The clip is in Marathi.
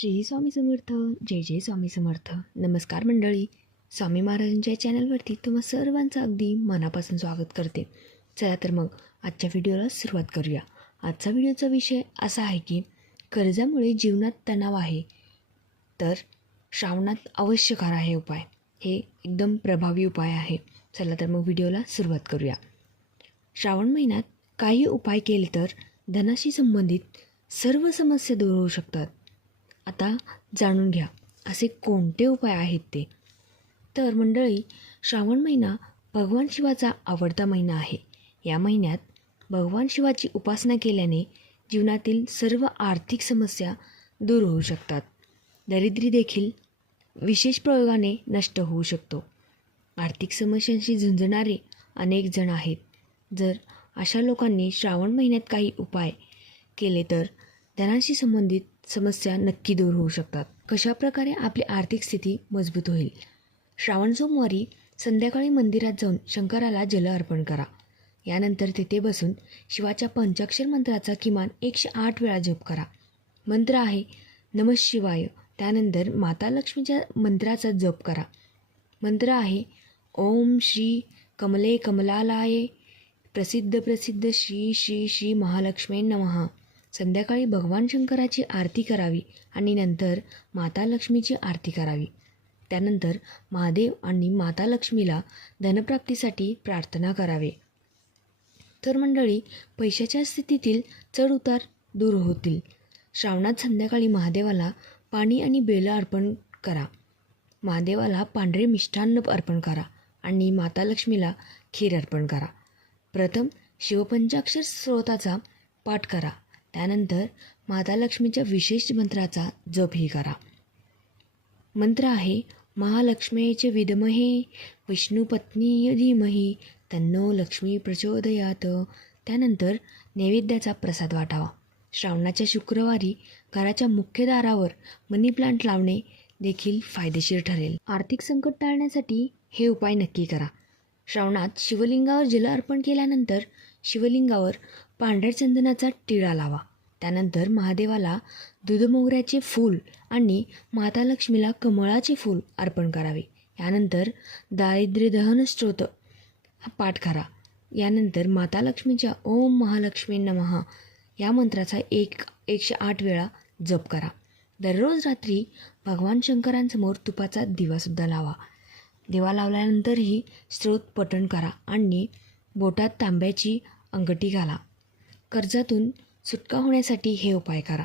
श्री स्वामी समर्थ जय जय स्वामी समर्थ. नमस्कार मंडळी स्वामी महाराजांच्या चॅनलवरती तुम्हा सर्वांचं अगदी मनापासून स्वागत करते. चला तर मग आजच्या व्हिडिओला सुरुवात करूया. आजचा व्हिडिओचा विषय असा आहे की कर्जामुळे जीवनात तणाव आहे तर श्रावणात अवश्य करा हे उपाय. हे एकदम प्रभावी उपाय आहे. चला तर मग व्हिडिओला सुरुवात करूया. श्रावण महिन्यात काही उपाय केले तर धनाशी संबंधित सर्व समस्या दूर होऊ शकतात. आता जाणून घ्या. असे कोणते उपाय आहेत ते? तर मंडळी श्रावण महिना भगवान शिवाचा आवडता महिना आहे. या महिन्यात भगवान शिवाची उपासना केल्याने जीवनातील सर्व आर्थिक समस्या दूर होऊ शकतात. दरिद्री देखील विशेष प्रयोगाने नष्ट होऊ शकतो. आर्थिक समस्यांशी झुंजणारे अनेक जण आहेत. जर अशा लोकांनी श्रावण महिन्यात काही उपाय केले तर धनाशी संबंधित समस्या नक्की दूर होऊ शकतात. कशाप्रकारे आपली आर्थिक स्थिती मजबूत होईल? श्रावण सोमवारी संध्याकाळी मंदिरात जाऊन शंकराला जल अर्पण करा. यानंतर तेथे बसून शिवाच्या पंचाक्षर मंत्राचा किमान एकशे आठ वेळा जप करा. मंत्र आहे नम शिवाय. त्यानंतर माता लक्ष्मीच्या मंत्राचा जप करा. मंत्र आहे ओम श्री कमले कमलालाये. प्रसिद्ध प्रसिद्ध श्री श्री श्री महालक्ष्मी नमः. संध्याकाळी भगवान शंकराची आरती करावी आणि नंतर माता लक्ष्मीची आरती करावी. त्यानंतर महादेव आणि माता लक्ष्मीला धनप्राप्तीसाठी प्रार्थना करावे. तर मंडळी पैशाच्या स्थितीतील चढउतार दूर होतील. श्रावणात संध्याकाळी महादेवाला पाणी आणि बेलं अर्पण करा. महादेवाला पांढरे मिष्टान्न अर्पण करा आणि माता लक्ष्मीला खीर अर्पण करा. प्रथम शिवपंचाक्षर स्रोताचा पाठ करा. त्यानंतर माता लक्ष्मीच्या विशेष मंत्राचा जपही करा. मंत्र आहे महालक्ष्मीचे विदमहे विष्णुपत्नी धीमही तन्नो लक्ष्मी प्रचोदयात. त्यानंतर नैवेद्याचा प्रसाद वाटावा. श्रावणाच्या शुक्रवारी घराच्या मुख्य दारावर मनी प्लांट लावणे देखील फायदेशीर ठरेल. आर्थिक संकट टाळण्यासाठी हे उपाय नक्की करा. श्रावणात शिवलिंगावर जल अर्पण केल्यानंतर शिवलिंगावर पांढऱ्या चंदनाचा टिळा लावा. त्यानंतर महादेवाला दुधमोगऱ्याचे फूल आणि माता लक्ष्मीला कमळाचे फूल अर्पण करावे. यानंतर दारिद्र्य दहन हा पाठ करा. यानंतर माता लक्ष्मीच्या ओम महालक्ष्मी नमः या मंत्राचा एक एकशे आठ वेळा जप करा. दररोज रात्री भगवान शंकरांसमोर तुपाचा दिवासुद्धा लावा. दिवा लावल्यानंतरही स्त्रोत पठण करा आणि बोटात तांब्याची अंगठी घाला. कर्जातून सुटका होण्यासाठी हे उपाय करा.